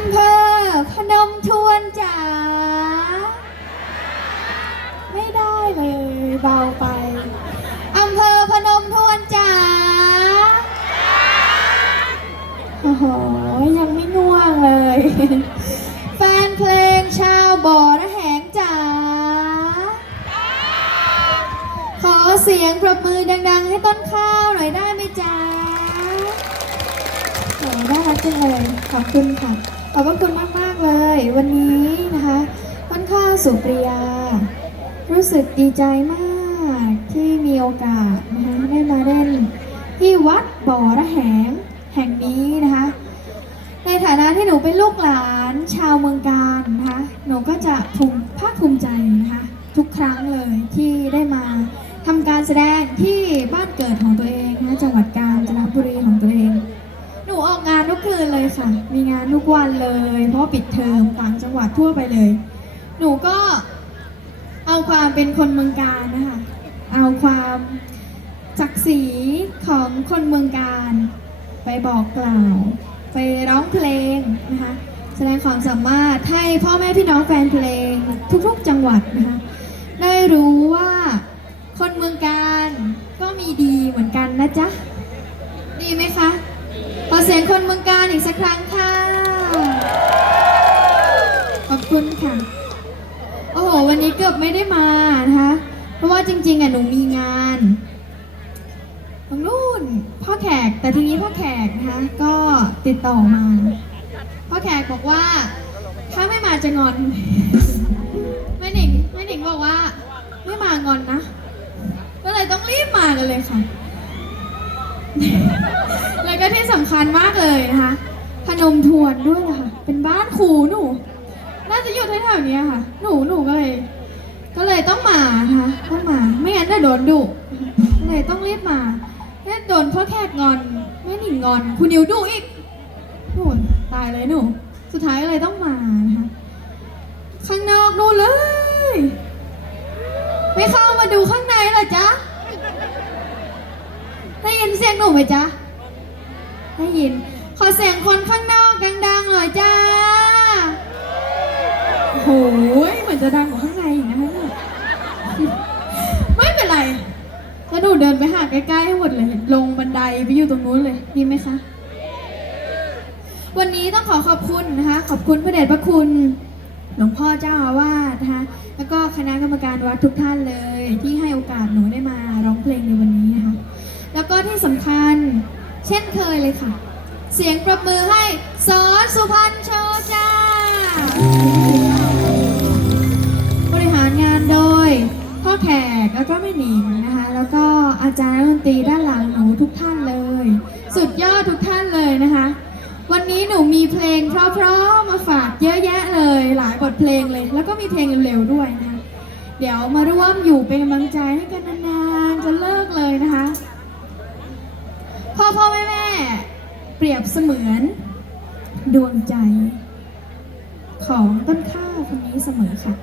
ำเภอพนมทวนจ๋า ไม่ได้เลยเบาไป อำเภอพนมทวนจ๋า โอ้โห ยังไม่ง่วงเลย แฟนเพลงชาวบ่อระแหงจ๋า ขอเสียงปรบมือดัง ๆ ให้ต้นข้าวหน่อยได้ไหมจ๊ะโอ้น่ารักจังเลย ขอบคุณค่ะ ขอบพระคุณมากมากเลย วันนี้นะคะต้นข้าสุปริยา รู้สึกดีใจมากที่มีโอกาสนะคะได้มาเล่นที่วัดบ่อระแหงแห่งนี้นะคะในฐานะที่หนูเป็นลูกหลานชาวเมืองการนะคะหนูก็จะภูมิภาคภูมิใจนะคะทุกครั้งเลยที่ได้มาทำการแสดงที่บ้านเกิดของตัวเองนะคะจังหวัดกา คืนเลยค่ะ มีงานทุกวันเลย เพราะปิดเทอมต่างจังหวัดทั่วไปเลย หนูก็เอาความเป็นคนเมืองการนะคะ เอาความศักดิ์ศรีของคนเมืองการ ไปบอกกล่าว ไปร้องเพลงนะคะ แสดงความสามารถให้พ่อแม่พี่น้องแฟนเพลงทุกๆจังหวัดนะคะ ได้รู้ว่าคนเมืองการก็มีดีเหมือนกันนะจ๊ะ ดีไหมคะ เสียงคนเมืองการอีกสักครั้งค่ะ ขอบคุณค่ะ โอ้โห วันนี้เกือบไม่ได้มานะคะ เพราะว่าจริงๆอะหนูมีงานตรงนู่นพ่อแขก แต่ทีนี้พ่อแขกนะคะ ก็ติดต่อมา พ่อแขกบอกว่าถ้าไม่มาจะงอนแม่หนิงแม่หนิงบอกว่า ไม่มางอนนะ ก็เลยต้องรีบมากันเลยค่ะ แล้วก็ที่สำคัญมากเลยนะคะ พนมทวนด้วยนะคะเป็นบ้านครูหนู น่าจะอยู่แถวๆนี้ค่ะ หนูหนูก็เลย ก็เลยต้องมานะคะต้องมา ไม่งั้นจะโดนดุเลยต้องรีบมาถ้าโดนพ่อแขกงอนแม่หนิงงอน คุณนิวดุอีกโอ้ยตายเลยหนู สุดท้ายเลยต้องมานะคะข้างนอกนู่นเลย ไม่เข้ามาดูข้างในเหรอจ๊ะได้ยินเสียงหนูไหมจ๊ะ ได้ยิน ขอเสียงคนข้างนอกดังๆหน่อยจ้าโอ้โหเหมือนจะดังกว่าข้างในอีกนะคะเนี่ยไม่เป็นไรแล้วหนูเดินไปหาใกล้ๆให้หมดเลย ลงบันไดไปอยู่ตรงนู้นเลยดีไหมคะวันนี้ต้องขอขอบคุณนะคะ ขอบคุณพระเดชพระคุณ หลวงพ่อเจ้าอาวาสนะคะ แล้วก็คณะกรรมการวัดทุกท่านเลย ที่ให้โอกาสหนูได้มาร้องเพลงในวันนี้นะคะ แล้วก็ที่สำคัญ เช่นเคยเลยค่ะ เสียงปรบมือให้สอนสุพรรณโชว์จ้า บริหารงานโดยพ่อแขกแล้วก็แม่หนิงนะคะ แล้วก็อาจารย์ดนตรีด้านหลังหนูทุกท่านเลย สุดยอดทุกท่านเลยนะคะ วันนี้หนูมีเพลงเพราะๆมาฝากเยอะแยะเลย หลายบทเพลงเลย แล้วก็มีเพลงเร็วๆด้วยนะคะ เดี๋ยวมาร่วมอยู่เป็นกำลังใจให้กันนานๆจะเลิกเลยนะคะ พ่อพ่อแม่แม่ เปรียบเสมือน ดวงใจ ของต้นข้าวคนนี้เสมอค่ะ